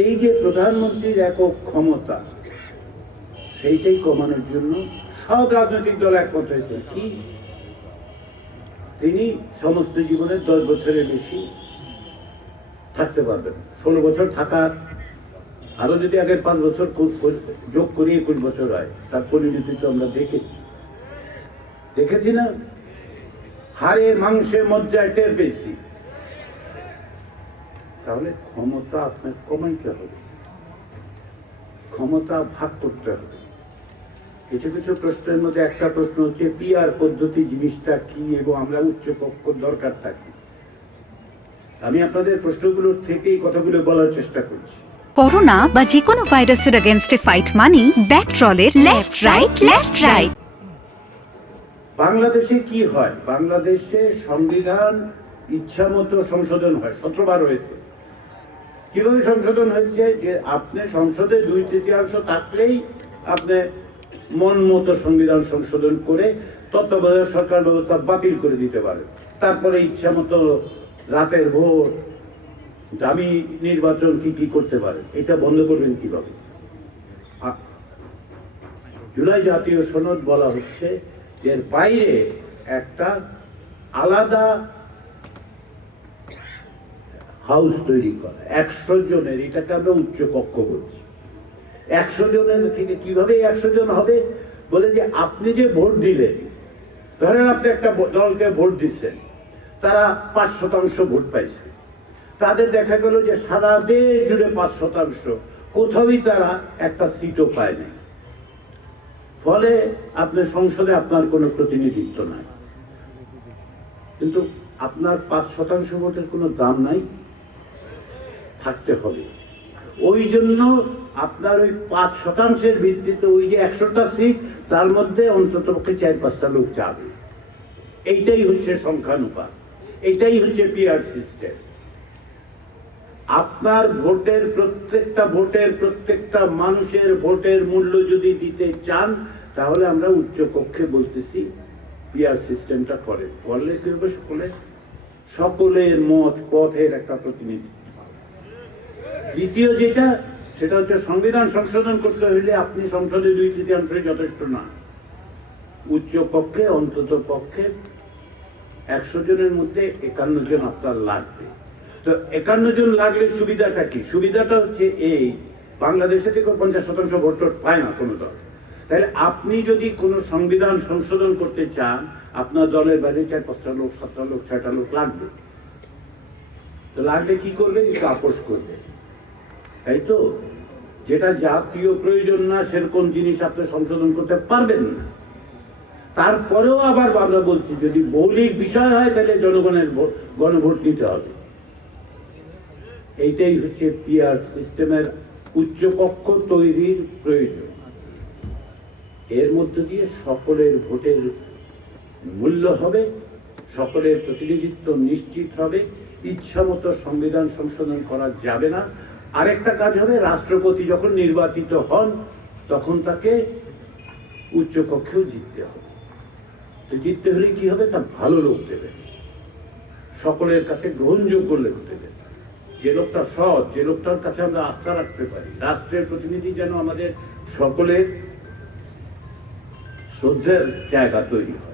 এই যে প্রধানমন্ত্রীর একক ক্ষমতা, সেইটাই কমানোর জন্য সব রাজনৈতিক দল একমত হয়েছে কি তিনি সমস্ত জীবনে 10 বছরের বেশি থাকতে পারবেন। 16 বছর থাকার, আরো যদি আগের 5 বছর যোগ করি 21 বছর হয়, তার পরিণতি তো আমরা দেখেছি না? হাড়ে মাংসে মজ্জায় টের পেয়েছি। তাহলে ক্ষমতা আপনার কমাইতে হবে, ক্ষমতা ভাগ করতে হবে। কিছু কিছু প্রশ্নের মধ্যে একটা প্রশ্ন হচ্ছে পিআর পদ্ধতি জিনিসটা কি এবং আমরা উচ্চ কক্ষ দরকার থাকে। আমি আপনাদের প্রশ্নগুলোর থেকেই কথাগুলো বলার চেষ্টা করছি। করোনা বা যে কোনো ভাইরাসের এগেইনস্টে ফাইট মানি ব্যাকট্রলের লেফট রাইট। বাংলাদেশে কি হয়? বাংলাদেশে সংবিধান ইচ্ছামতো সংশোধন হয়, 17 বার হয়েছে। কিভাবে সংশোধন হয়েছে? যে আপনি সংসদে 2/3 থাকলেই আপনি মন মতো সংবিধান সংশোধন করে তত্ত্বাবধায়ক সরকার ব্যবস্থা বাতিল করে দিতে পারে। তারপরে ইচ্ছা মতো রাতের ভোট, দামি নির্বাচন কি করতে পারে। এটা বন্ধ করবেন কিভাবে? জুলাই জাতীয় সনদ বলা হচ্ছে এর বাইরে একটা আলাদা হাউস তৈরি করা, 100 জনের, এটাকে আমরা উচ্চ কক্ষ বলছি। 100 জনের থেকে কিভাবে 100 জন হবে? বলে যে আপনি যে ভোট দিলেন, ধরেন আপনি একটা দলকে ভোট দিচ্ছেন, তারা 5% ভোট পাইছে, তাদের দেখা গেল যে সারা দেশ জুড়ে 5%, কোথাওই তারা একটা সিটও পায় নাই। ফলে আপনার সংসদে আপনার কোনো প্রতিনিধিত্ব নাই, কিন্তু আপনার 5% ভোটের কোনো দাম নাই, থাকতে হবে। ওই জন্য আপনার ওই 5%-এর ভিত্তিতে ওই যে 100টা সিট, তার মধ্যে অন্তত পক্ষে 4-5টা লোক যাবে। এইটাই হচ্ছে সংখ্যানুপাত, এইটাই হচ্ছে পিআর সিস্টেম। আপনার ভোটের প্রত্যেকটা মানুষের ভোটের মূল্য যদি দিতে চান, তাহলে আমরা উচ্চ কক্ষে বলতেছি পিআর সিস্টেমটা করলে কি হবে? সকলের মত পথের একটা প্রতিনিধিত্ব। দ্বিতীয় যেটা, সেটা হচ্ছে সংবিধান সংশোধন করতে হইলে আপনি সংসদে 2/3 যথেষ্ট না, উচ্চ কক্ষে অন্তত পক্ষে 100 জনের মধ্যে 51 জন আপনার লাগবে। তো 51 জন লাগলে সুবিধাটা কি? সুবিধাটা হচ্ছে এই, বাংলাদেশে থেকে 50% ভোট পায় না কোনো দল। তাহলে আপনি যদি কোনো সংবিধান সংশোধন করতে চান, আপনার দলের বাইরে 4-5টা লোক, 7টা লোক, 6টা লোক লাগবে। তো লাগলে কি করবে? এটা আপোষ করবে, তাই তো? যেটা জাতীয় প্রয়োজন না সেরকম জিনিস আপনি সংশোধন করতে পারবেন না। তারপরেও আবার আমরা বলছি যদি মৌলিক বিষয় হয় তাহলে জনগণের গণভোট নিতে হবে। এইটাই হচ্ছে পিআর সিস্টেমের উচ্চকক্ষ তৈরির প্রয়োজন। এর মধ্য দিয়ে সকলের ভোটের মূল্য হবে, সকলের প্রতিনিধিত্ব নিশ্চিত হবে, ইচ্ছামতো সংবিধান সংশোধন করা যাবে না। আরেকটা কাজ হবে, রাষ্ট্রপতি যখন নির্বাচিত হন তখন তাকে উচ্চকক্ষেও জিততে হবে। তো জিততে হলে কি হবে? তা ভালো লোক দেবে, সকলের কাছে গ্রহণযোগ্য লোক দেবে, যে লোকটা সৎ, যে লোকটার কাছে আমরা আস্থা রাখতে পারি। রাষ্ট্রের প্রতিনিধি যেন আমাদের সকলের শ্রদ্ধের জায়গা তৈরি হয়।